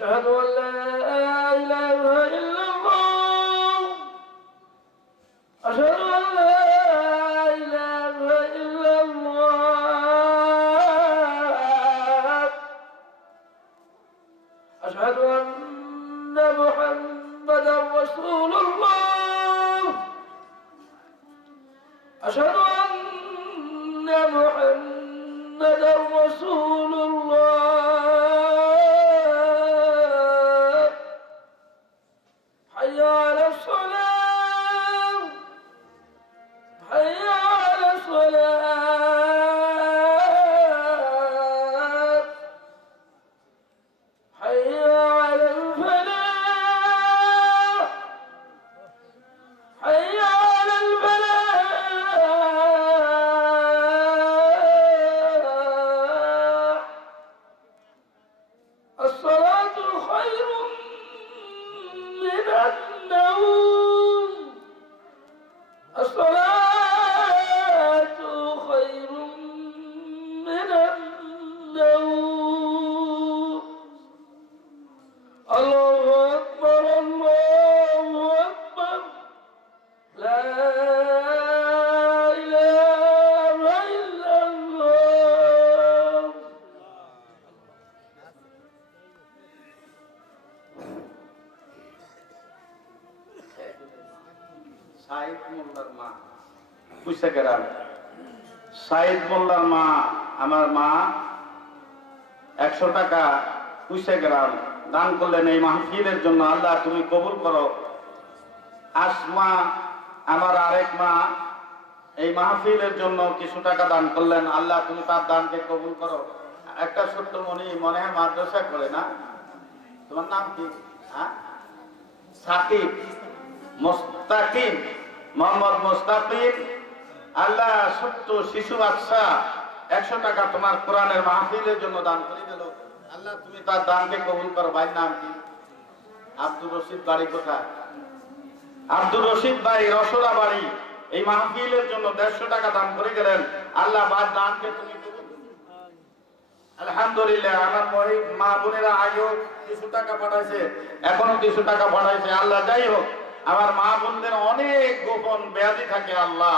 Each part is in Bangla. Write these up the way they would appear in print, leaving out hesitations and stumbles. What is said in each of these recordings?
أشهد أن لا إله إلا الله أشهد أن لا إله إلا الله أشهد أن محمدا رسول الله أشهد أن محمدا رسول الله حي على الصلاة حي على الصلاة حي على الفلاح حي على الفلاح الصلاة خير من النوم الصلاة خير من النوم الله أكبر الله أكبر لا إله إلا الله সাইদ মোল্লার মা পুইসা গেলাম। সাইদ মোল্লার মা, আমার মা 100 টাকা পুইসা গেলাম দান করলেন এই মাহফিলের জন্য। আল্লাহ তুমি কবুল করো। আসমা আমার আরেক মা এই মাহফিলের জন্য কিছু টাকা দান করলেন। আল্লাহ তুমি তার দানকে কবুল করো। একটা ছোট্ট মনে হয় মাদ্রাসা করে না, তোমার নাম কি? হ্যাঁ, সাকিব মুস্তাকিম, মোহাম্মদ মুস্তাকিম। আল্লাহ ছোট্ট শিশু বাচ্চা 100 টাকা তোমার কোরআনের মাহফিলের জন্য দান করে দিল। আল্লাহ তুমি তার দানকে কবুল করো। ভাইয়ের নাম কি? আব্দুর রশিদ। বাড়ি কোথায়? আব্দুর রশিদ ভাই রসরা বাড়ি। এই মাহফিলের জন্য 150 টাকা দান করে গেলেন। আল্লাহ বাদ দানকে তুমি কবুল করো। আলহামদুলিল্লাহ, আমার মা বোনেরা আগেও কিছু টাকা পাঠাইছে, এখনো কিছু টাকা পাঠাইছে। আল্লাহ যাই হোক, আমার মা বোনদের অনেক গোপন ব্যাধি থাকে। আল্লাহ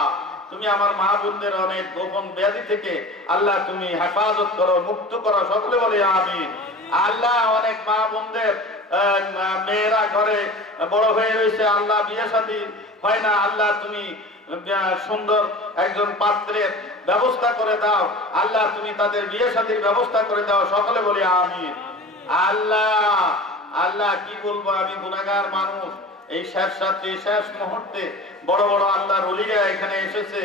তুমি আমার মা বোনদের অনেক গোপন ব্যাধি থেকে আল্লাহ তুমি হেফাজত করো, মুক্ত করো। সকলে বলে আমিন। আল্লাহ অনেক মা বোনদের মেয়েরা ঘরে বড় হয়ে রয়েছে, আল্লাহ বিয়ে শাদী হয় না। আল্লাহ তুমি সুন্দর একজন পাত্রের ব্যবস্থা করে দাও। আল্লাহ তুমি তাদের বিয়ে শাদীর ব্যবস্থা করে দাও। সকলে বলি আমিন। আল্লাহ আল্লাহ কি বলবো, আমি গুনাহগার মানুষ। এই শেষ রাত্রি শেষ মুহূর্তে বড় বড় আল্লাহর ওলিরা এখানে এসেছে।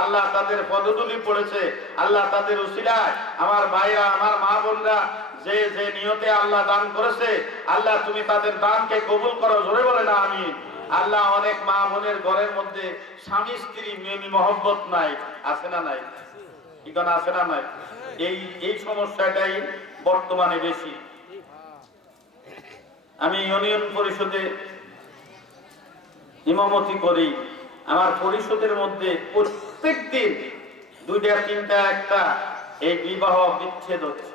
আল্লাহ তাদের পদধূলি পড়েছে। আল্লাহ তাদের উসিলায় আমার ভাইরা, আমার মা বোনরা যে যে নিয়তে আল্লাহ দান করেছে, আল্লাহ তুমি তাদের দানকে কবুল করো। জোরে বলে না আমিন। আল্লাহ অনেক মা বোনের ঘরের মধ্যে স্বামী স্ত্রী মেমি মহব্বত নাই, আছে না নাই? ঠিকানা আছে না নাই? এই সমস্যাটাই বর্তমানে বেশি। আমি ইউনিয়ন পরিষদে ইমামতি করি। আমার পরিষদের মধ্যে প্রত্যেক দিন 2টা 3টা একটা এই বিবাহ বিচ্ছেদ হচ্ছে।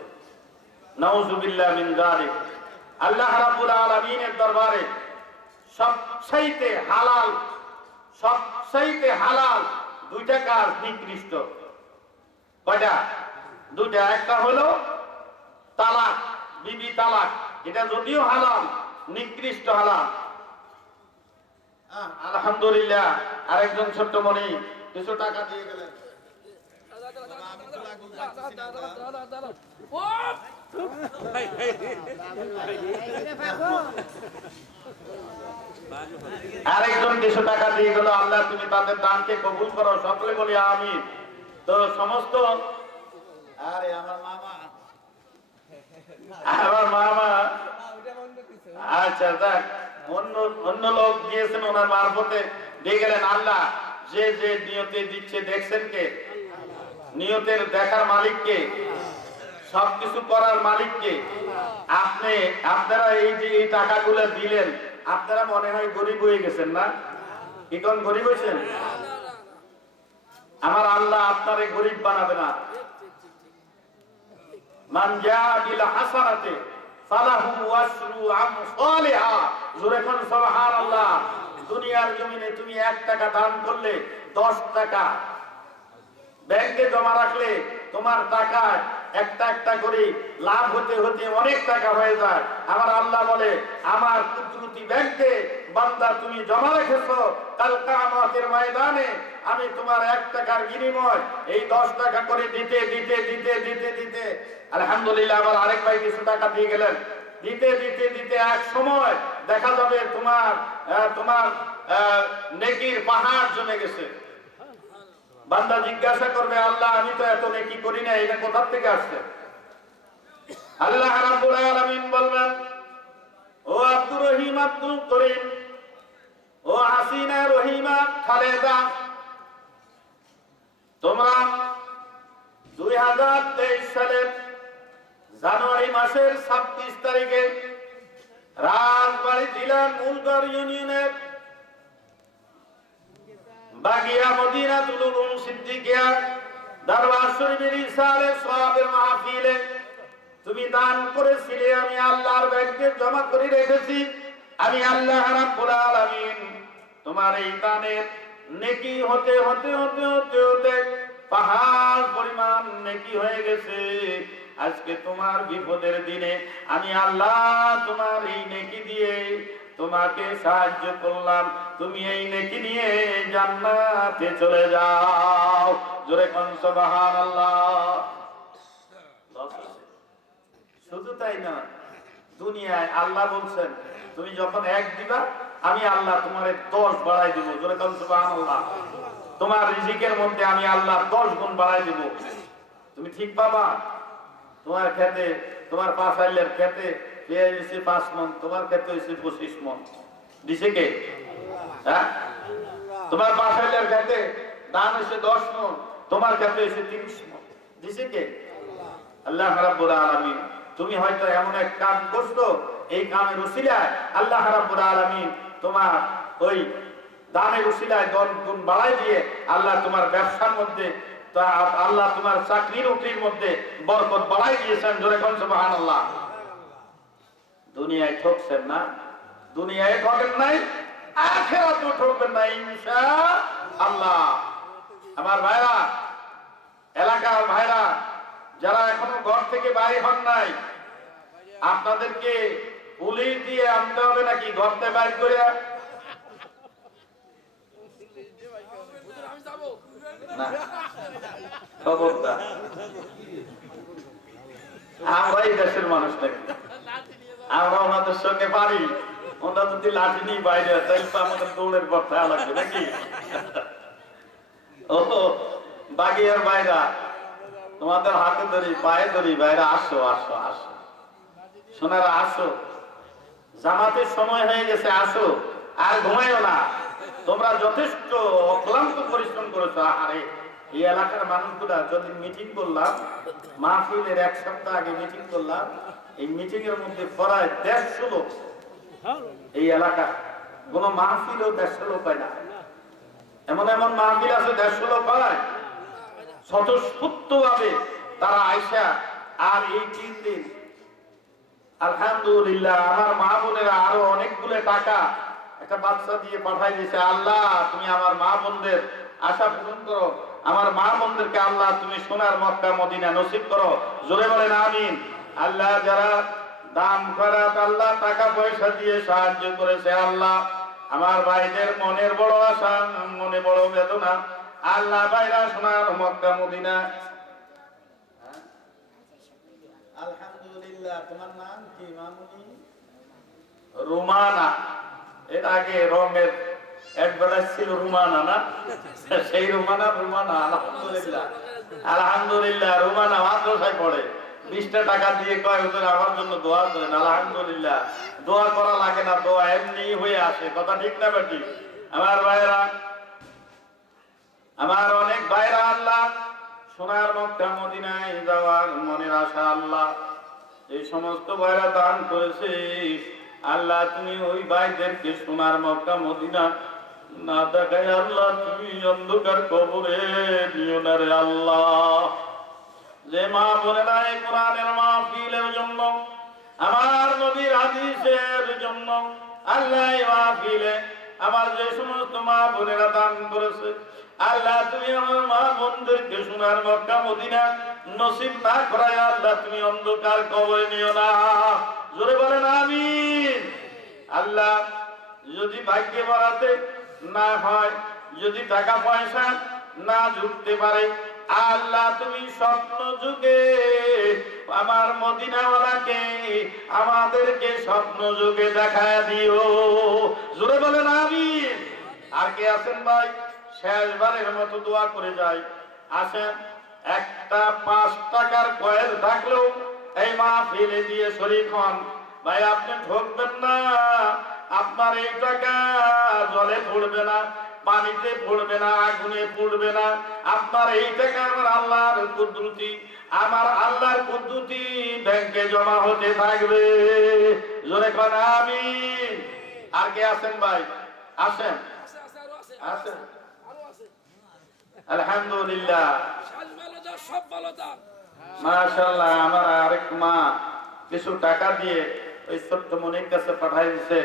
নাউজুবিল্লাহ মিন যালিক। আল্লাহ রাব্বুল আলামিনের দরবারে সবচাইতে হালাল 2টা কাজ নিকৃষ্ট। কয়টা? 2টা। একটা হলো তালাক, বিবি তালাক। এটা যদিও হালাল, নিকৃষ্ট হালাল। আলহামদুলিল্লাহ, আরেকজন ছোট্ট মনি কিছু টাকা দিয়ে গেলেন। আরেকজন কিছু টাকা দিয়ে গেল। আল্লাহ তুমি তাদের দানকে কবুল করো। সকলে বলি আমিন। তো সমস্ত আরে আমার মামা আচ্ছা যাক, অন্য লোক দিয়েছেন, ওনার মারফতে দিয়ে গেলেন। আল্লাহ যে যে নিয়তে দিচ্ছে দেখছেন কে? নিয়তের দেখার মালিক কে? সবকিছু করার মালিক কে? আপনারা এই যে এই টাকাগুলো দিলেন, আপনারা মনে হয় গরিব হয়ে গেছেন না? কি কোন গরিব হয়েছেন? আমার আল্লাহ আপনারে গরিব বানাবে না। মান জা বিল হাসানাতে ফালাহু ওয়াসরু আমসালিহা। জোরে কোন সুবহানাল্লাহ। দুনিয়ার জমিনে তুমি 1 টাকা দান করলে 10 টাকা ব্যাংকে জমা রাখলে তোমার টাকায় একটা একটা করে লাভ হতে হতে অনেক টাকা হয়ে যায়। আমার আল্লাহ বলে, আমার কুদরতি ব্যাংকে বান্দা তুমি জমা রেখেছো, কাল কিয়ামতের ময়দানে আমি তোমার 1 টাকার বিনিময় এই 10 টাকা করে দিতে দিতে দিতে দিতে দিতে আলহামদুলিল্লাহ আমার আরেক ভাই কিছু টাকা দিয়ে গেলেন, দিতে দিতে দিতে এক সময় দেখা যাবে তোমার নেকির পাহাড় জমে গেছে। বান্দা জিজ্ঞাসা করবে, আল্লাহ আমি তো এত নেকি করি না, এটা কোথা থেকে আসছে? আল্লাহ রাব্বুল আলামিন বলবেন, ও আব্দুর রহিম, আব্দুল করিম, ও হাসিনা, রহিমা, খালেদা, তোমরা 2023 সালের জানুয়ারি মাসের 26 তারিখে রাজবাড়ী জেলার মূলগড় ইউনিয়নের বাগিয়া মদিনাতুল উলুম সিদ্দিকিয়া দরবার শরীফের ইসালে সওয়াবের মাহফিলে তুমি দান করেছিলে, আমি আল্লাহর ব্যাংকে জমা করে রেখেছি। আমি আল্লাহ রাব্বুল আলামিন তোমার এই দানের নেকি হতে হতে হতে হতে হতে পাহাড় পরিমাণ নেকি হয়ে গেছে। আজকে তোমার বিপদের দিনে আমি আল্লাহ তোমার এই নেকি দিয়ে তোমাকে সাহায্য করলাম, তুমি এই নেকি নিয়ে জান্নাতে চলে যাও। জোরে কোন সুবহানাল্লাহ। শুধু তাই না, দুনিয়ায় আল্লাহ বলছেন তুমি যখন 1 দিবা আমি আল্লাহ তোমারে 10 বাড়াই দেব। জোরে কোন সুবহানাল্লাহ। তোমার রিজিকের মধ্যে আমি আল্লাহ 10 গুণ বাড়াই দেব, তুমি ঠিক পাবা। তোমার খেতে, তোমার পাঁচাইলের খেতে পেঁয়াজ হয়েছে 5 মণ, তোমার খেতে হয়েছে 25 মণ, দিছে কে? হ্যাঁ, তোমার পাঁচাইলের খেতে ধান হয়েছে 10 মণ, তোমার খেতে হয়েছে 30 মণ, দিছে কে? আল্লাহ রাব্বুল আলামিন। তুমি হয়তো এমন এক কাজ করছো, এই কামের উসিলায় আল্লাহ রাব্বুল আলামিন তোমার ওই দানের উসিলায় 10 গুণ বাড়াই দিয়ে আল্লাহ তোমার ব্যবসার মধ্যে, আল্লাহ তোমার চাকরির উকরির মধ্যে বরকত বাড়াই দিয়েছেন। জোরে কোন সুবহানাল্লাহ। দুনিয়ায় ঠকছেন না, দুনিয়ায় ঠকেন নাই, আখিরাতেও ঠকবেন না ইনশাআল্লাহ। আমার ভাইরা, এলাকার ভাইরা যারা এখনো ঘর থেকে বাইরে হন নাই, আপনাদেরকে পুলিশ দিয়ে আনতে হবে নাকি ঘর থেকে বাইর করে? না, খবরদার। আমরাই দেশের মানুষ নাকি, আমরা ওনাদের সঙ্গে পারি। ওনারা যদি লাঠি নিয়ে বাইরে তাহলে তো আমাদের দৌড়ের পর থাকা লাগবে নাকি? ও বাগিয়ার বাইরা, তোমাদের হাতে ধরি পায়ে ধরি, বাইরে আসো আসো আসো, সোনারা আসো, জামাতের সময় হয়ে গেছে, আসো, আর ঘুমাইও না। তোমরা যথেষ্ট অক্লান্ত পরিশ্রম করেছো। আরে এই এলাকার মানুষগুলা যদি মিটিং করলাম, মাহফিলের 1 সপ্তাহ আগে মিটিং করলাম, এই মিটিং এর মধ্যে প্রায় 150 লোক। এই এলাকা কোন মাহফিলও 150 লোক পায় না। এমন এমন মাহফিল আছে 150 লোক পায়। স্বতঃস্ফূর্ত ভাবে তারা আইসা, আর এই 3 দিন আলহামদুলিল্লাহ আমার মা বোনেরা আরো অনেকগুলো টাকা একটা বাচ্চা দিয়ে পাঠাই দিয়েছে। আল্লাহ তুমি আমার মা বোনদের আশা পূরণ করো, আমার মা বোনদেরকে আল্লাহ তুমি সোনার মক্কা মদিনা নসিব করো। জোরে বলেন আমিন। আল্লাহ যারা দান খয়রাত আল্লাহ টাকা পয়সা দিয়ে সাহায্য করেছে, আল্লাহ আমার ভাইদের মনের বড় আশা, মনে বড় বেদনা, আল্লাহ ভাইরা সোনার মক্কা মদিনা। আলহামদুলিল্লাহ। তোমার নাম কি মামুনি? রুমানা। এর আগে রঙের অ্যাডভার্টাইজ ছিল রুমানা, না? সেই রুমানা। আলহামদুলিল্লাহ আলহামদুলিল্লাহ। রুমানা মাদ্রাসায় পড়ে, 20টা টাকা দিয়ে কয় হুজুর আমার জন্য দোয়া করেন। আলহামদুলিল্লাহ, দোয়া করা লাগে না, দোয়া এমনি হয়ে আসে। কথা ঠিক না বেটি? আমার ভাইরা, আমার অনেক ভাইরা আল্লাহ সোনার মক্কা মদিনায় যাওয়ার মনের আশা, আল্লাহ এই সমস্ত ভাইরা দান করেছে, আল্লাহ তুমি ওই ভাইদেরকে সোনার মক্কা মদিনা না দেখায় আল্লাহ তুমি অন্ধকার কবরে দিও না রে আল্লাহ। যে মা বোনেরা এই কোরআনের মাহফিলের জন্য আমার নবীর হাদিসের জন্য আল্লাহ মাহফিলে আমার যে সমস্ত মা বোনেরা দান করেছে, আল্লাহ তুমি আমার মা বোনদেরকে সোনার মক্কা মদিনা নসিব না করায় আল্লাহ তুমি অন্ধকার কবরে নিও না। জোরে বলেন আমিন। আল্লাহ যদি ভাগ্যে বাড়াতে না হয়, যদি টাকা পয়সা না জুটতে পারে, আল্লাহ তুমি স্বপ্ন যুগে আমার মদিনাওয়ালাকে আমাদেরকে স্বপ্ন যুগে দেখায় দিও। জোরে বলেন আমিন। আর কে আছেন ভাই? শেষবারের মতো দোয়া করে যাই। আসেন, একটা 5 টাকার কয়েন থাকলেও এই মাহফিলে দিয়ে শরীক হন। ভাই আপনি ঠকবেন না, আপনার এই টাকা জলে পড়বে না, পানিতে পড়বে না, আগুনে পড়বে না। আপনার এই টাকা আমার আল্লাহর কুদরতি, আমার আল্লাহর কুদরতি ব্যাংকে জমা হতে থাকবে। জোরে কোন আমিন। আর কে আছেন ভাই? আসেন আসেন। আলহামদুলিল্লাহ, মাশাআল্লাহ। আমার আরেক মা কিছু টাকা দিয়ে ওই ছোট্ট মনির কাছে পাঠাই দিছে।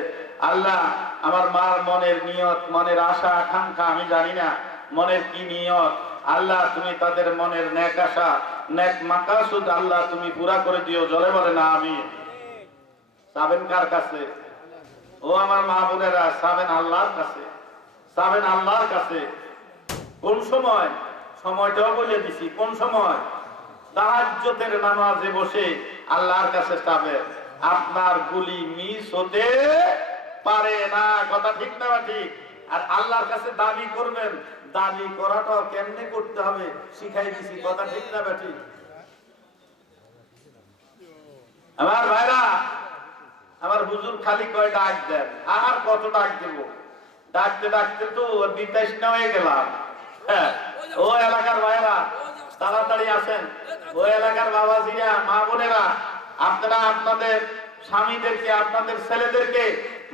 আল্লাহ আমার মার মনের নিয়ত, মনের আশা আকাঙ্ক্ষা আমি জানি না মনের কি নিয়ত, আল্লাহ তুমি তাদের মনের নেক আশা নেক মাকাসুদ আল্লাহ তুমি পুরা করে দিও। জলে বলে না আমিন। চাবেন কার কাছে? ও আমার মা বোনেরা, চাবেন আল্লাহর কাছে, চাবেন আল্লাহর কাছে। কোন সময়? সময়টাও বলে দিছি কোন সময়? তাহাজ্জুদের নামাজে বসে আল্লাহর কাছে চাবেন। আপনার গুলি মিস হতে পারে না, কথা ঠিক না ঠিক? আর আল্লাহর কাছে দাবি করবেন, দাবি করাটা কেমনে করতে হবে শিখাই দিছি, কথা ঠিক না ঠিক? আমার ভাইরা, আমার হুজুর খালি কয় ডাক দেন, আর কত ডাক দেব? ডাকতে ডাকতে তো বিতৃষ্ণা হয়ে গেলাম। হ্যাঁ, ও এলাকার ভাইরা তাড়াতাড়ি আসেন। ও এলাকার বাবাজিরা, মা বোনেরা, আপনারা আপনাদের স্বামীদেরকে, আপনাদের ছেলেদেরকে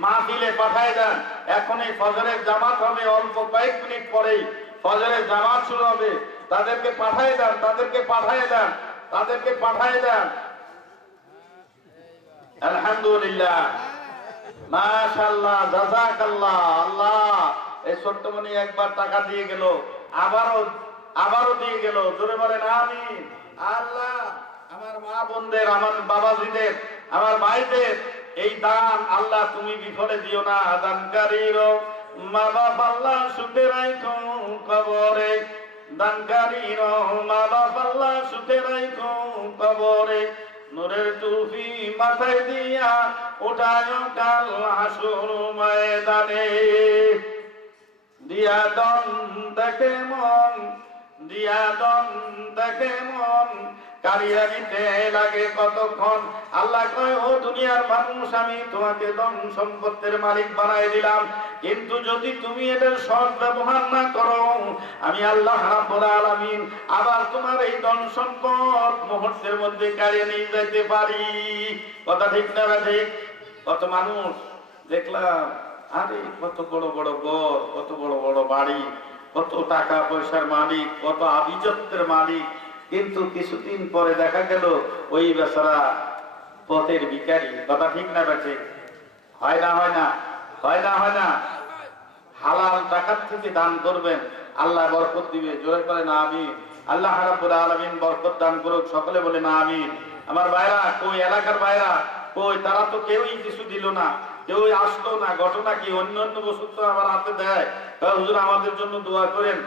মাহফিলে পাঠায় দেন। এখনই ফজরের জামাত হবে, অল্প কয়েক মিনিট পরেই ফজরের জামাত শুরু হবে। তাদেরকে পাঠায় দেন, তাদেরকে পাঠায় দেন, তাদেরকে পাঠায় দেন। আলহামদুলিল্লাহ, মাশাআল্লাহ, জাযাকাল্লাহ। আল্লাহ এই ছোট্টমণি একবার টাকা দিয়ে গেল, আবারও দিয়ে গেল। জোরে বলেন আমিন। আল্লাহ আমার মা বোনদের, আমার বাবাজিদের, আমার ভাইদের এই দান আল্লাহ তুমি বিফলে দিও না। দানকারীর মা বাবা আল্লাহ সুখে রাখো কবরে, দানকারীর মা বাবা আল্লাহ সুখে রাখো কবরে। নূরের টুপি মাথায় দিয়া ওঠায় কাল হাসুর ময়দানে। দিয়া দন দেখে মন, দিয়া দন দেখে মন, কারিয়া নিতে লাগে কতক্ষণ। আল্লাহ কয়, ও দুনিয়ার মানুষ, আমি তোমাকে ধন সম্পত্তির মালিক বানাই দিলাম, কিন্তু যদি তুমি এদের সৎ ব্যবহার না করো, আমি আল্লাহ রাব্বুল আলামিন আবার তোমার এই ধন সম্পদ মুহূর্তের মধ্যে কারিয়ে নিয়ে যেতে পারি। কথা ঠিক না ঠিক? কত মানুষ দেখলাম, আরে কত বড় বড় ঘর, কত বড় বড় বাড়ি, কত টাকা পয়সার মালিক, কত আভিজাত্যের মালিক, কিন্তু কিছুদিন পরে দেখা গেল ওই বেচারা পথের ভিখারি। কথা ঠিক না বেঠে? হয় না হয় না? হয় না হয় না? হালাল টাকার থেকে দান করবেন, আল্লাহ বরকত দিবে। জোরে বলেন আমিন। আল্লাহ রাব্বুল আলামিন বরকত দান করুক। সকলে বলেন আমিন। আমার ভাইরা কই? এলাকার ভাইরা কই? তারা তো কেউই কিছু দিল না, কেউ আসলো না। ঘটনা কি? অন্যান্য বছর তো আমার হাতে দেয়, হুজুর আমাদের জন্য দোয়া করেন।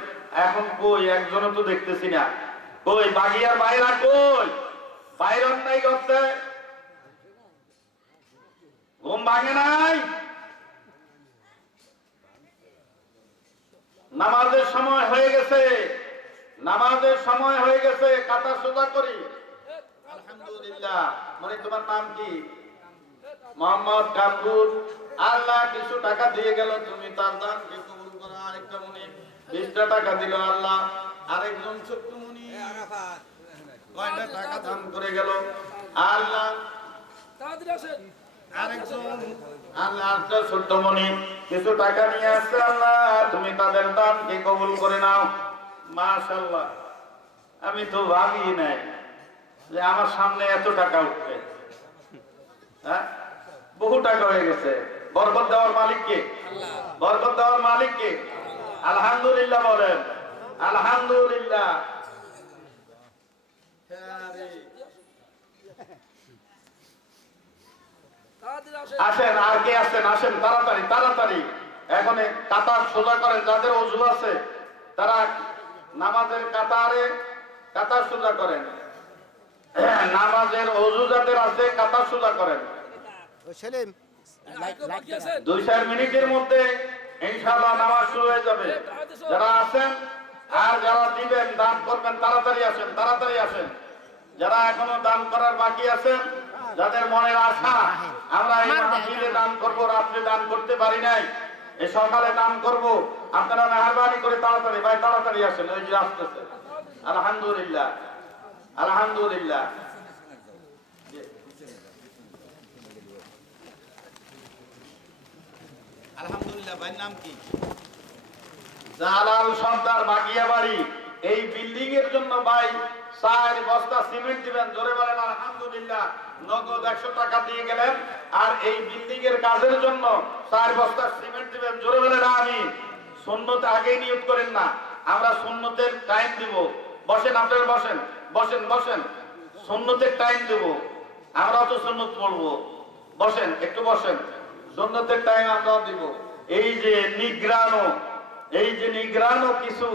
এখন কই? একজনও তো দেখতেছি না। কই বাগিয়ার ভাইরা কই? বাইরন নাই করতে, ঘুম ভাঙে নাই? নামাজের সময় হয়ে গেছে, নামাজের সময় হয়ে গেছে। কাতা সোজা করি। আলহামদুলিল্লাহ। মানে তোমার নাম কি? মোহাম্মদ কামরুল। আল্লাহ কিছু টাকা দিয়ে গেল, তুমি তার দানকে কবুল করো। আরেকটা মনি 20টা টাকা দিল আল্লাহ। আরেকজন ছোট্ট মনি কয়টা টাকা দান করে গেল আল্লাহ। আরেকজন আল্লাহ ছোট্ট মনি কিছু টাকা নিয়ে আসছে। আল্লাহ তুমি তাদের দানকে কবুল করে নাও। মাশাআল্লাহ, আমি তো ভাবি নাই যে আমার সামনে এত টাকা উঠবে। হ্যাঁ, বহু টাকা হয়ে গেছে। বরকত দেওয়ার মালিক কে? বরকত দেওয়ার মালিক কে? আলহামদুলিল্লাহ বলেন, আলহামদুলিল্লাহ। আসেন, আর কে আসেন? আসেন তাড়াতাড়ি তাড়াতাড়ি। এখন কাতার সোজা করেন, যাদের ওযু আছে তারা নামাজের কাতারে কাতার সোজা করেন। নামাজের ওযু যাদের আছে কাতার সোজা করেন। 2-4 মিনিটের মধ্যে ইনশাআল্লাহ নামাজ শুরু হয়ে যাবে। যারা আছেন আর যারা দিবেন, দান করবেন, তাড়াতাড়ি আসেন, তাড়াতাড়ি আসেন। যারা এখনো দান করার বাকি আছেন, যাদের মনের আশা আমরা এই মাহফিলে দান করব, রাত্রে দান করতে পারি নাই, এই সকালে দান করব, আপনারা মেহেরবানি করে তাড়াতাড়ি, ভাই তাড়াতাড়ি আসেন। ওই যে আসতেছে। আলহামদুলিল্লাহ, আলহামদুলিল্লাহ। আলহামদুলিল্লাহ। ভাইয়ের নাম কি? জালাল সর্দার, বাগিয়াবাড়ি। এই বিল্ডিং এর জন্য ভাই 4 বস্তা সিমেন্ট দিবেন। জোরে বলেন আলহামদুলিল্লাহ। নগদ 100 টাকা দিয়ে গেলেন, আর এই বিল্ডিং এর কাজের জন্য 4 বস্তা সিমেন্ট দিবেন। জোরে বলেন আমিন। সুন্নত আগেই নিয়ত করেন না, আমরা সুন্নতের টাইম দিব। বসেন, আপনারা বসেন, বসেন, বসেন। সুন্নতের টাইম দেব, আমরাও তো সুন্নত পড়বো। বসেন, একটু বসেন। সুন্নতের টাইম আমরাও দিব। এই যে নিগ্রানো, এই যে নিগ্রানো কিছু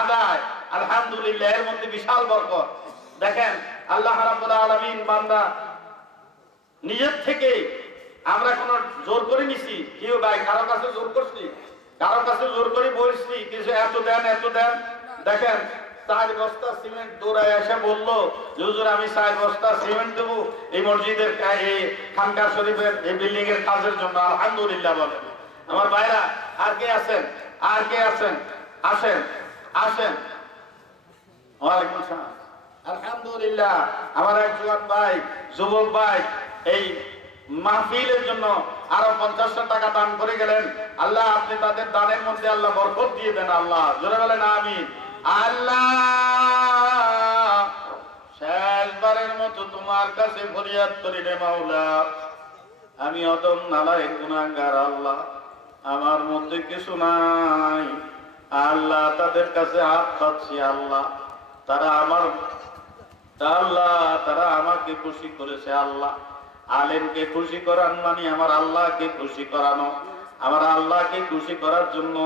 আদায়, আলহামদুলিল্লাহ, এর মধ্যে বিশাল বরকত। দেখেন আল্লাহ রাব্বুল আলামিন বান্দা নিজের থেকে, আমরা কোন জোর করে নিছি কেউ? ভাই কারো কাছে জোর করছি? কারো কাছে জোর করে বলছি কিছু এত দেন এত দেন? দেখেন 4 বস্তা সিমেন্ট দৌড়ায় এসে বললো যে হুজুর আমি 4 বস্তা সিমেন্ট দেবো এই মসজিদের, এই খানকা শরীফের এই বিল্ডিং এর কাজের জন্য। আলহামদুলিল্লাহ বলেন আমার ভাইরা। আর কে আছেন? আর কে আছেন? আসেন, আসেন। ওয়ালাইকুম আসসালাম। আলহামদুলিল্লাহ। আমার এক জওয়ান ভাই, যুবক ভাই, এই মাহফিলের জন্য আরো 50 টাকা দান করে গেলেন। আল্লাহ আপনি তাদের দানের মধ্যে আল্লাহ বরকত দিয়ে দেন। আল্লাহ জোরে বলেন আমিন। আল্লাহ শেষবারের মতো তোমার কাছে ফরিয়াদ করি রে মাওলা, আমি অদম নালায়েক গুনাহগার। আল্লাহ আমার মধ্যে কিছু নাই। আল্লাহ তাদের কাছে হাত পাচ্ছি। আল্লাহ তারা আমার, আল্লাহ তারা আমাকে খুশি করেছে। আল্লাহ আলেমকে খুশি করান মানে আমার আল্লাহকে খুশি করানো। আমার আল্লাহকে খুশি করার জন্য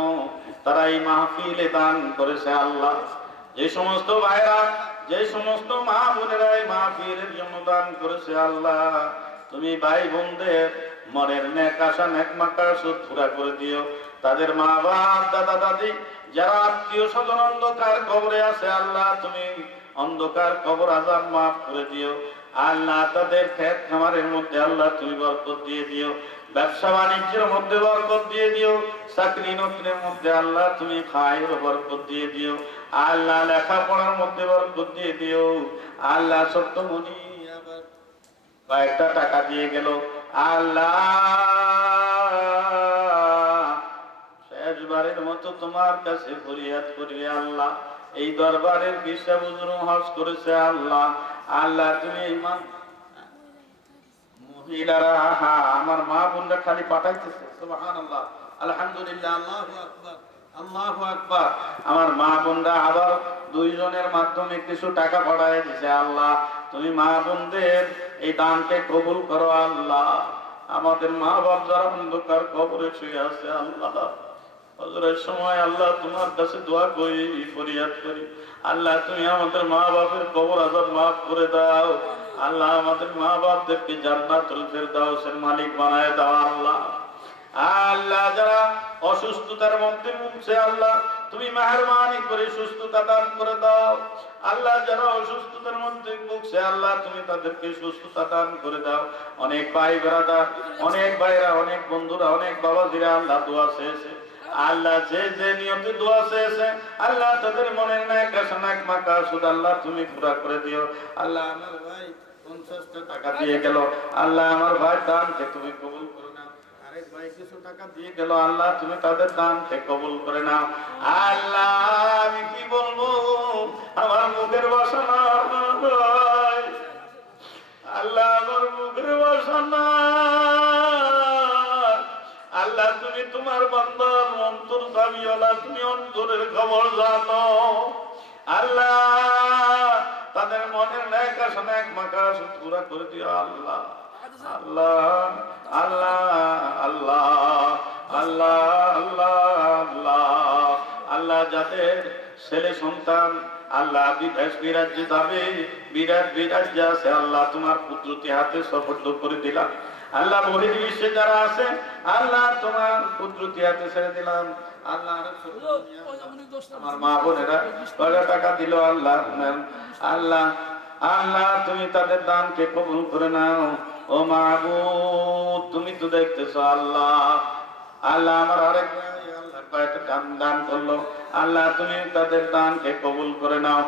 তারা এই মাহফিলে দান করেছে। আল্লাহ যে সমস্ত ভাইরা, যে সমস্ত মা বোনেরা এই মাহফিলের জন্য দান করেছে, আল্লাহ তুমি ভাই বোনদের মনের নেক আশা নেক মাকাসুদ পুরা করে দিও। তাদের মা বাপ, দাদা দাদি, যারা আত্মীয় স্বজন অন্ধকার কবরে আছে, আল্লাহ তুমি অন্ধকার কবর আযাব মাফ করে দিও। আল্লাহ তাদের ক্ষেত খামারের মধ্যে আল্লাহ তুমি বরকত দিয়ে দিও। ব্যবসা বাণিজ্যের মধ্যে বরকত দিয়ে দিও। চাকরি নকরির মধ্যে আল্লাহ তুমি খায়ের বরকত দিয়ে দিও। আল্লাহ লেখাপড়ার মধ্যে বরকত দিয়ে দিও। আল্লাহ সত্যমণি আবার কয়েকটা টাকা দিয়ে গেল। আল্লাহ শেষবারের মতো তোমার কাছে ফরিয়াদ করি। আল্লাহ এই দরবারের হিসাব হুজুর হজ করেছে। আল্লাহ আল্লাহ তুমি ইমান মহিলারা, আমার মা বোনরা খালি পাঠাইতেছে। সুবহানাল্লাহ, আলহামদুলিল্লাহ, আল্লাহু আকবার, আল্লাহু আকবার। আমার মা বোনরা আবার 2 জনের মাধ্যমে কিছু টাকা পাঠায় দিছে। আল্লাহ তুমি মা বোনদের এই দানকে কবুল করো। আল্লাহ আমাদের মা বাপ যারা অন্ধকার কবরে শুয়ে আছে, আল্লাহ হজরের সময় আল্লাহ তোমার কাছে দোয়া করি, ফরিয়াদ করি। আল্লাহ তুমি আমাদের মা বাপের কবর আযাব মাফ করে দাও। আল্লাহ আমাদের মা বাপদেরকে জান্নাতুল ফেরদাউসের মালিক বানায় দাও। আল্লাহ আল্লাহ যারা অসুস্থতার মধ্যে ভুগছে, আল্লাহ তুমি মেহেরবানি করে সুস্থতা দান করে দাও। আল্লাহ যারা অসুস্থতার মধ্যে ভুগছে, আল্লাহ তুমি তাদেরকে সুস্থতা দান করে দাও। অনেক ভাই ব্রাদার, অনেক ভাইরা, অনেক বন্ধুরা, অনেক বাবাজিরা আল্লাহ দোয়া চেয়েছে। আল্লাহ যে যে নিয়তে দোয়া চেয়েছে, আল্লাহ তাদের মনের নেক আশা নেক মাকাসুদ আল্লাহ তুমি পুরা করে দিও। আল্লাহ আমার ভাই 50 টাকা দিয়ে গেল, আল্লাহ আমার ভাই দানকে তুমি কবুল করে নাও। আরেক ভাই কিছু টাকা দিয়ে গেল, আল্লাহ তুমি তাদের দানকে কবুল করে নাও। আল্লাহ আমি কি বলবো, আমার মুখের ভাষা না, আল্লাহ আমার মুখের ভাষা বান্দার অন্তর দাবিওয়ালা, তুমি অন্তরের খবর জানো আল্লাহ। তাদের মনের ন্যাক আশা ন্যাক মাকাস পুরা করে দিও আল্লাহ। আল্লাহ আল্লাহ আল্লাহ আল্লাহ আল্লাহ আল্লাহ আল্লাহ, যাদের ছেলে সন্তান আল্লাহ বিদেশ বিরাজ্যে যাবে, বিরাজ্যে আছে আল্লাহ, তোমার কুদরতি হাতে সুপর্দ করে দিলাম আল্লাহ। বহির্বিশ্বে যারা আছে আল্লাহ, তোমার কুদরতি হাতে ছেড়ে দিলাম আল্লাহ। আমার মা বোনেরা কয়টা টাকা দিল আল্লাহ, আল্লাহ আল্লাহ তুমি তাদের দানকে কবুল করে নাও। ও মাবুদ, তুমি তো দেখতেছো আল্লাহ। আল্লাহ আমার আরেক দান করলো আল্লাহ, তুমি তাদের দানকে কবুল করে নাও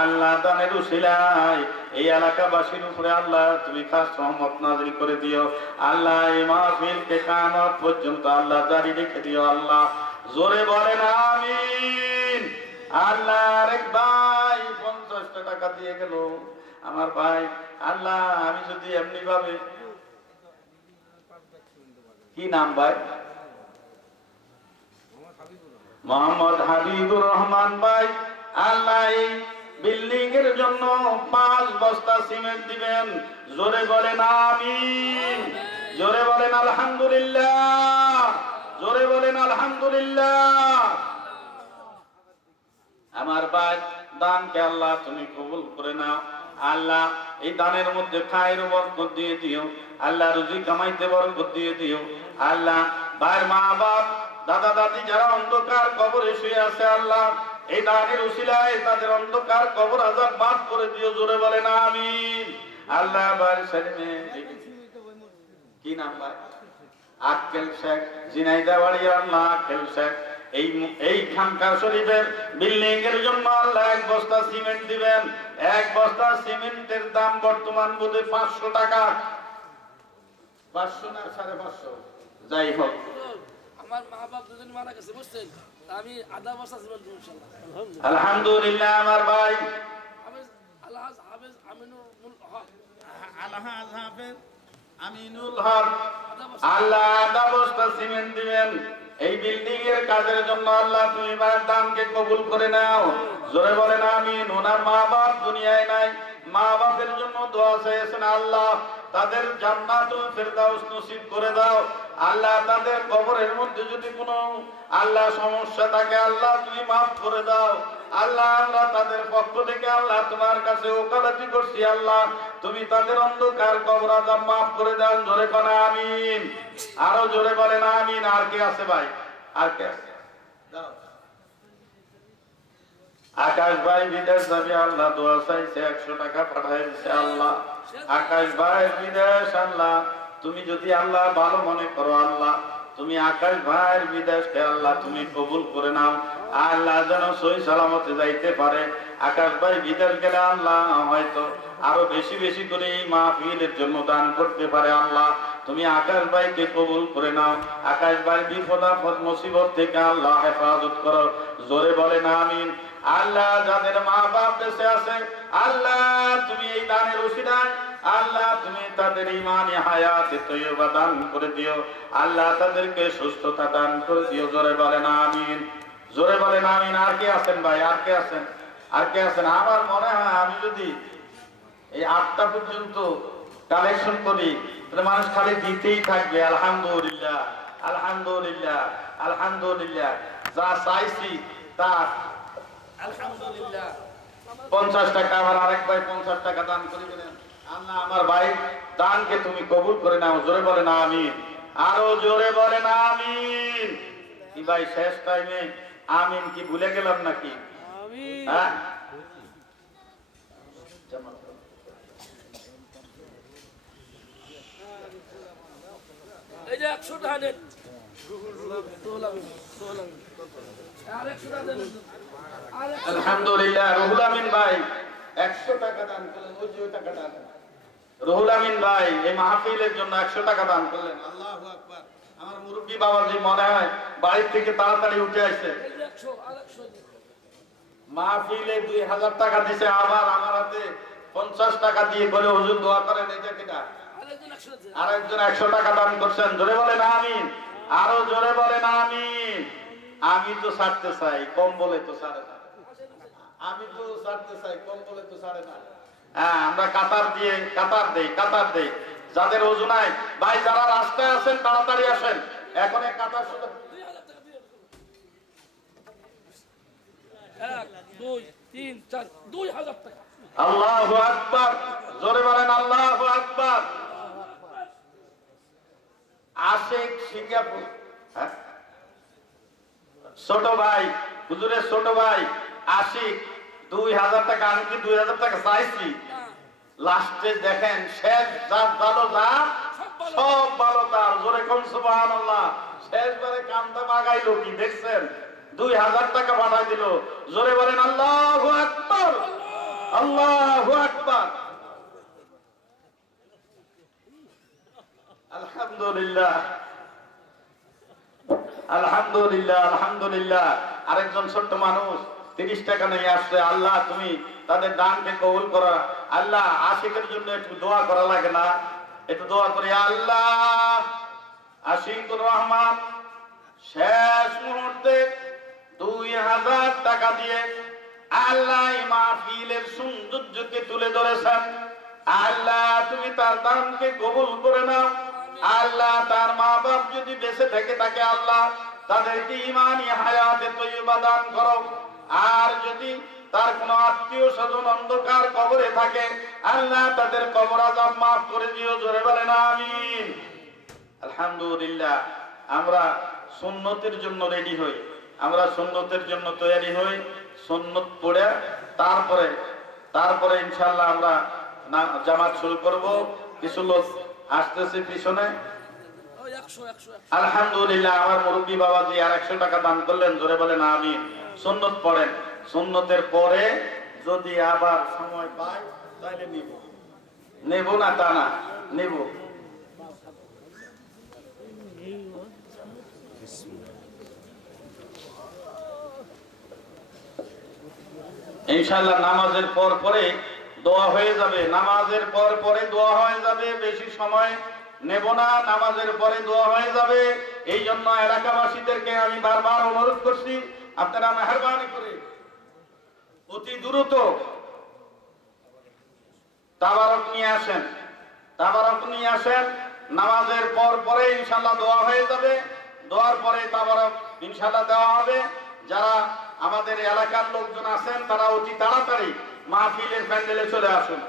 আল্লাহ। দানের উসিলায় এই এলাকাবাসীর উপরে আল্লাহ তুমি খাস রহমত নাযিল করে দিও আল্লাহ। এই মাহফিলকে কিয়ামত পর্যন্ত আল্লাহ জারি রেখে দিও আল্লাহ। জোরে বলেন আমিন। আল্লাহ আরেক ভাই 50 টাকা দিয়ে গেল আমার ভাই আল্লাহ। আমি যদি এমনি ভাবে, কি নাম ভাই? মোহাম্মদ হাবিবুর রহমান ভাই আল্লাহ এই বিল্ডিং এর জন্য 5 বস্তা সিমেন্ট দিবেন। জোরে বলেন আমিন, জোরে বলেন আলহামদুলিল্লাহ, জোরে বলেন আলহামদুলিল্লাহ। আমার ভাই দানকে আল্লাহ তুমি কবুল করে নাও আল্লাহ। এই দানের মধ্যে খায়ের বরকত দিয়ে দিও আল্লাহ, রুজি কামাইতে বরকত দিয়ে দিও আল্লাহ। ভাইয়ের মা বাপ দাদা দাদি যারা অন্ধকার কবরে শুয়ে আছে আল্লাহ, এই দানের উসিলায় তাদের অন্ধকার কবর আযাব মাফ করে দিও। জোরে বলেন আমিন আল্লাহ। ভাইয়ের ছেলে কি নাম ভাই? আক্কেল শেখ, ঝিনাইদহ বাড়ি আল্লাহ। আক্কেল শেখ এই খানকা শরীফের বিল্ডিং এর জন্য আল্লাহ 1 বস্তা সিমেন্ট দিবেন। 1 বস্তা সিমেন্টের দাম বর্তমান বোধহয় 500 টাকা। 500 না 550, যাই হোক। আমার মা বাপ দুজন মারা গেছে বুঝছেন, আমি আধা বস্তা সিমেন্ট দেব ইনশাআল্লাহ। আলহামদুলিল্লাহ। আমার ভাই আলহাজ হাফেজ আমিনুল হক, আলহাজ হাফেজ আমিনুল হক আল্লাহ আধা বস্তা সিমেন্ট দিবেন। এই বিল্ডিং এর কাজের জন্য আল্লাহ তুমি ভাইয়ের দানকে কবুল করে নাও। জোরে বলেন আমিন। ওনার মা বাপ দুনিয়ায় নাই, মা বাপের জন্য দোয়া চাইছেন আল্লাহ, তাদের জান্নাতুল ফেরদাউস নসিব করে দাও আল্লাহ। তাদের কবরের মধ্যে যদি কোনো আল্লাহ সমস্যা থাকে আল্লাহ তুমি মাফ করে দাও আল্লাহ। আমরা তাদের পক্ষ থেকে আল্লাহ তোমার কাছে ওকালতি করছি আল্লাহ, তুমি তাদের অন্ধকার কবর আযাব মাফ করে দাও। জোরে বলেন আমিন, আরো জোরে বলেন আমিন। আর কে আছে ভাই? আর কে আছে? আকাশ ভাই বিদেশ যাবে আল্লাহ, দোয়া চাইছে 100 টাকা পাঠাই দিছে আল্লাহ। আকাশ ভাই বিদেশ আল্লাহ, তুমি যদি আল্লাহ ভালো মনে করো আল্লাহ, তুমি আকাশ ভাইয়ের বিদেশকে আল্লাহ তুমি কবুল করে নাও আল্লাহ, যেন সহি সালামতে যাইতে পারে। আকাশ ভাই বিদেশ গেলে আল্লাহ হয়তো আরো বেশি বেশি করে এই মাহফিলের জন্য দান করতে পারে আল্লাহ। তুমি আকাশ ভাইকে কবুল করে নাও। আকাশ ভাই বিপদ আপদ মুসিবত থেকে আল্লাহ হেফাজত করো। জোরে বলেন আমিন আল্লাহ। যাদের মা বাপ বেঁচে আছে আল্লাহ, তুমি এই দানের উসিলায় আল্লাহ তুমি তাদের ঈমানে হায়াতে তয়্যিবা দান করে দিও আল্লাহ, তাদেরকে সুস্থতা দান করে দিও। জোরে বলেন আমিন, জোরে বলেন আমিন। আর কে আছেন ভাই? আর কে আছেন? আর কে আছেন? আমার মনে হয় আমি যদি এই 8টা পর্যন্ত কালেকশন করি তাহলে মানুষ খালি দিতেই থাকবে। আলহামদুলিল্লাহ, আলহামদুলিল্লাহ, আলহামদুলিল্লাহ। যা চাইছি তা আলহামদুলিল্লাহ। 50 টাকা আমার আরেক ভাই 50 টাকা দান করে দিলেন আল্লাহ। আমার ভাই দানকে তুমি কবুল করে নাও। জোরে বলেন আমিন, আরো জোরে বলেন আমিন। কি ভাই শেষ টাইমে আমিন কি ভুলে গেলাম নাকি? আমিন। হ্যাঁ এই যে 100 টাকা দেন, আলহামদুলিল্লাহ। রুহুল আমিন ভাই 100 টাকা দান করলেন। ওই যে টাকা দান রুহুল আমিন ভাই এই মাহফিলের জন্য 100 টাকা দান করলেন। আল্লাহু আকবার। আমার মুরব্বি বাবাজি মনে হয় বাড়ি থেকে তাড়াতাড়ি উঠে আসছে। মাহফিলে 2000 টাকা দিছে, আবার আমার হাতে 50 টাকা দিয়ে বলে হুজুর দোয়া করেন। এটা কিনা আরেকজন 100 টাকা দান করছেন। জোরে বলেন আমিন। আরো জোরে বলেন আমিন। আমি তো ছাড়তে চাই, কম বলে তো ছাড়ে না। আমি তো ছাড়তে চাই, কম বলে তো ছাড়ে না। হ্যাঁ, আমরা কাতার দেই। যাদের ওজু নাই, ভাই যারা রাস্তায় আছেন তাড়াতাড়ি আসেন। এখন এই কাতার শুধু 1 2 3 4 2000 টাকা। আল্লাহু আকবার, জোরে বলেন আল্লাহু আকবার। আশিক সিঙ্গাপুর, হ্যাঁ? ছোট ভাই, হুজুরের ছোট ভাই আশিক 2000 টাকা। আমি কি 2000 টাকা চাইছি? লাস্টে দেখেন শেষ যার ভালো যার সব ভালো তার। জোরে কোন সুবহানাল্লাহ। শেষবারে কান্দা বাগাইলো কি দেখছেন? 2000 টাকা পাঠাই দিল। জোরে বলেন আল্লাহু আকবার, আল্লাহু আকবার। আলহামদুলিল্লাহ, আলহামদুলিল্লাহ, আলহামদুলিল্লাহ। আরেকজন ছোট্ট মানুষ 30 টাকা নিয়ে আসছে। আল্লাহ তুমি তাদের দানকে কবুল করো। আল্লাহ আশিকের জন্য একটু দোয়া করা লাগে না? একটু দোয়া করি। আল্লাহ আশিকুর রহমান শেষ মুহূর্তে 2000 টাকা দিয়ে আল্লাহ এই মাহফিলের সৌন্দর্যকে তুলে ধরেছেন। আল্লাহ তুমি তার দানকে কবুল করে নাও। আল্লাহ তার মা বাপ যদি বেঁচে থেকে থাকে আল্লাহ তাদেরকে ইমানি হায়াতে তৈয়বা দান করো। আর যদি তার কোনো আত্মীয় স্বজন অন্ধকার কবরে থাকে আল্লাহ তাদের কবর আযাব মাফ করে দিও। জোরে বলেন আমিন। আলহামদুলিল্লাহ। আমরা সুন্নতের জন্য রেডি হই, আমরা সুন্নতের জন্য তৈরি হই। সুন্নত পড়ে তারপরে ইনশাআল্লাহ আমরা জামাত শুরু করব। কিছু লোক আসতেছে পিছনে। ওই 100 আলহামদুলিল্লাহ। আমার মুরব্বী বাবাজি আর 100 টাকা দান করলেন। জোরে বলেন আমিন। সুন্নত পড়েন। সুন্নতের পরে যদি আবার সময় পাই তাহলে নেব না তা না, নেব। ইনশাআল্লাহ নামাজের পরে দোয়া হয়ে যাবে। নামাজের পরে দোয়া হয়ে যাবে। বেশি সময় নেব না, নামাজের পরে দোয়া হয়ে যাবে। এই জন্য এলাকাবাসীদেরকে আমি বারবার অনুরোধ করছি, আপনারা মেহেরবানি করে অতি দ্রুত তাবারক নিয়ে আসেন। নামাজের পরে ইনশাআল্লাহ দোয়া হয়ে যাবে। দোয়ার পরে তাবারক ইনশাআল্লাহ দেওয়া হবে। যারা আমাদের এলাকার লোকজন আছেন তারা অতি তাড়াতাড়ি মাহফিলের প্যান্ডেলে চলে আসুন।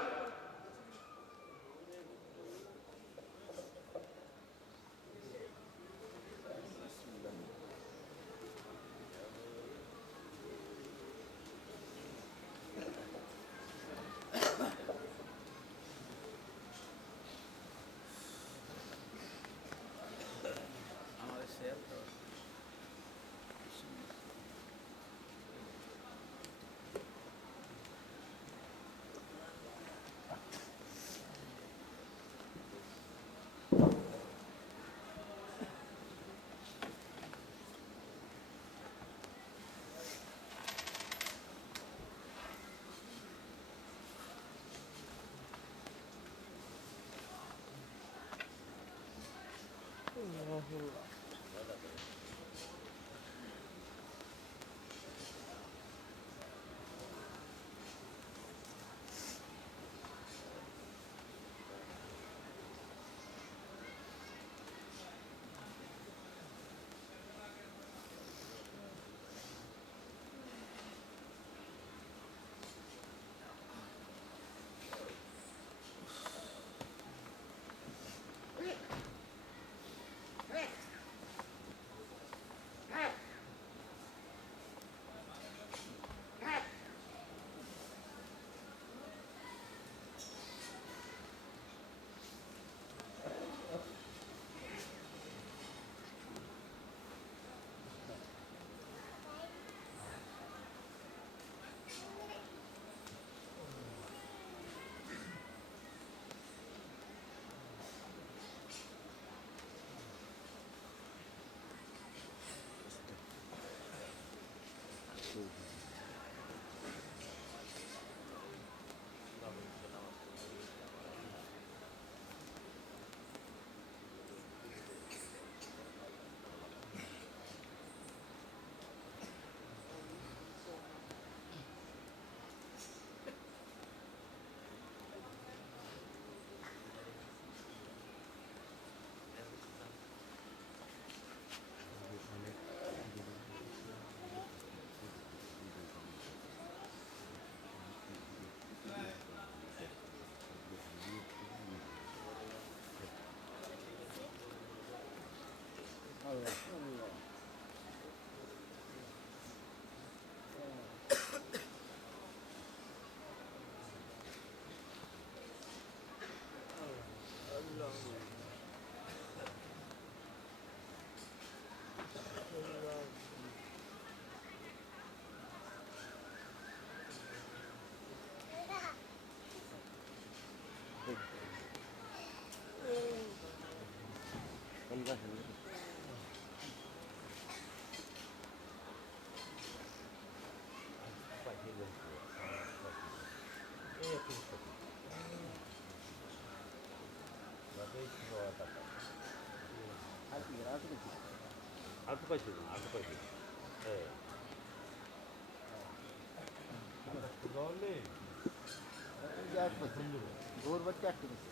আর তো পাইছি না, আর তো পাইছি। হ্যাঁ। ভোর বাচ্চা আটকে দিচ্ছে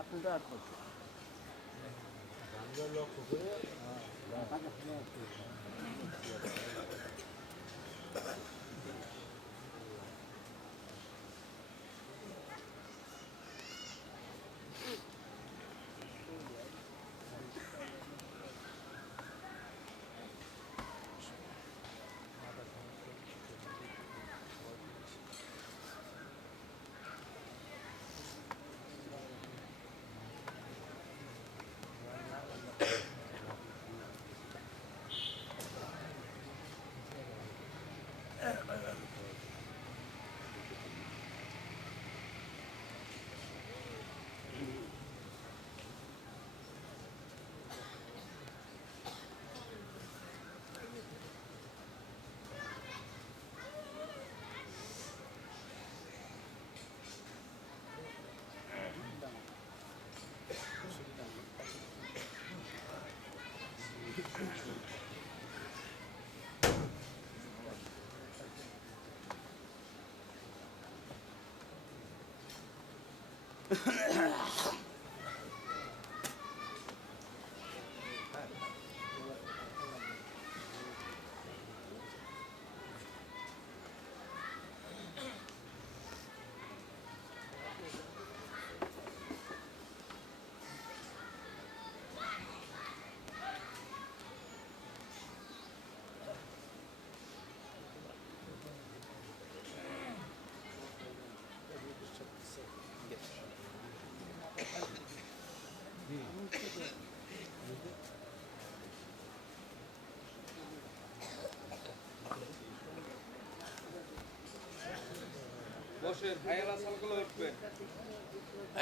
আপনি তো আট করছে লক্ষ্য করে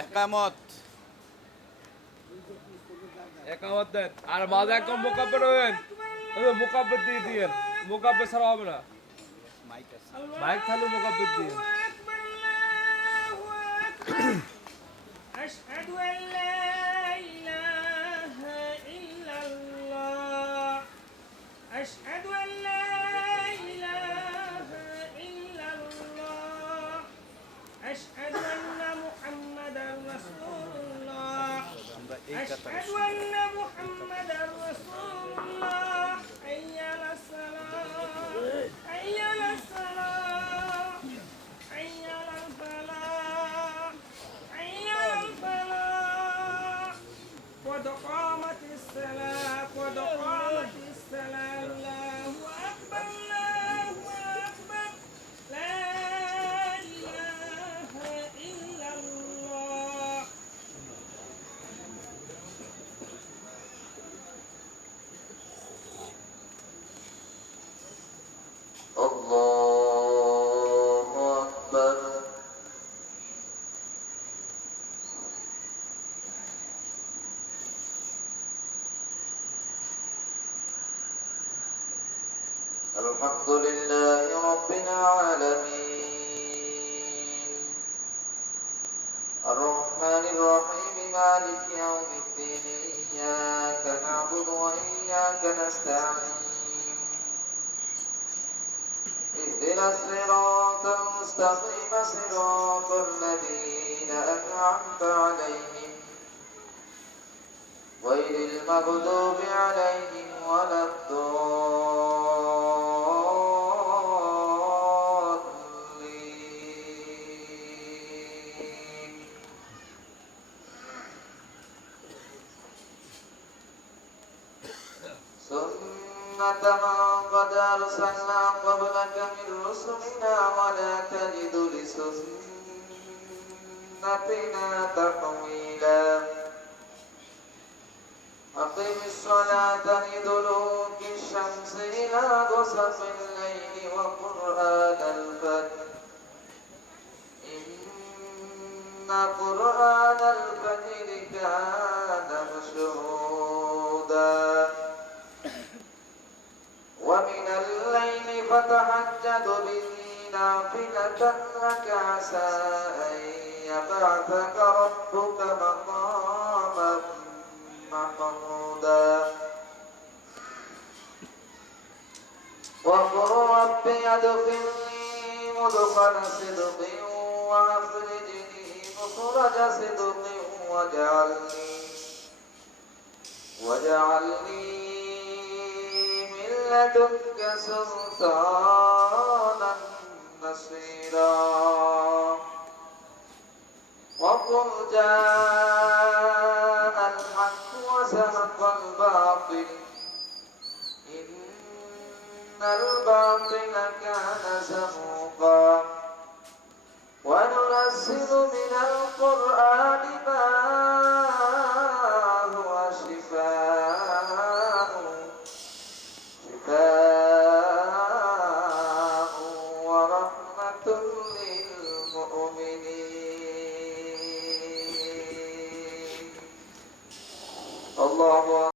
একামত একামত দেন আর মাঝে একদম মোকাব্বের হবেন মোকাব্বের দিয়ে দিয়েন মোকাব্বের ছাড়া হবে না মাইক থাকলে মোকাব্বের দিয়ে أشهد أن لا إله إلا الله أشهد أن لا إله إلا الله أشهد أن محمدا رسول الله أشهد أن محمدا رسول الله حي على الصلاة حي على الصلاة حي على الفلاح حي على الفلاح قد قامت الصلاة قد قامت الصلاة الله أكبر الله أكبر لا إله إلا الله الله أكبر الحمد لله رب العالمين الرحمن الرحيم مالك يوم الدين إياك نعبد وإياك نستعين اهدنا الصراط المستقيم صراط الذين أنعمت عليهم غير المغضوب عليهم ولا الضالين سنة من قد أرسلنا قبلك من رسلنا ولا تجد لسنتنا تحويلا أقم الصلاة لدلوك الشمس إلى غسق الليل وقرآن الفجر إن قرآن الفجر كان مشهودا ومن الليل فتهجد به نافلة لك عسى أن يبعثك ربك مقاما محمودا وقل رب ادخلني مدخل صدق واخرجني مخرج صدق واجعلني من لدنك سلطانا نصيرا وقل جاء الحق وزهق الباطل إن الباطل كان زهوقا وننزل من القرآن ما هو شفاء ورحمة للمؤمنين الله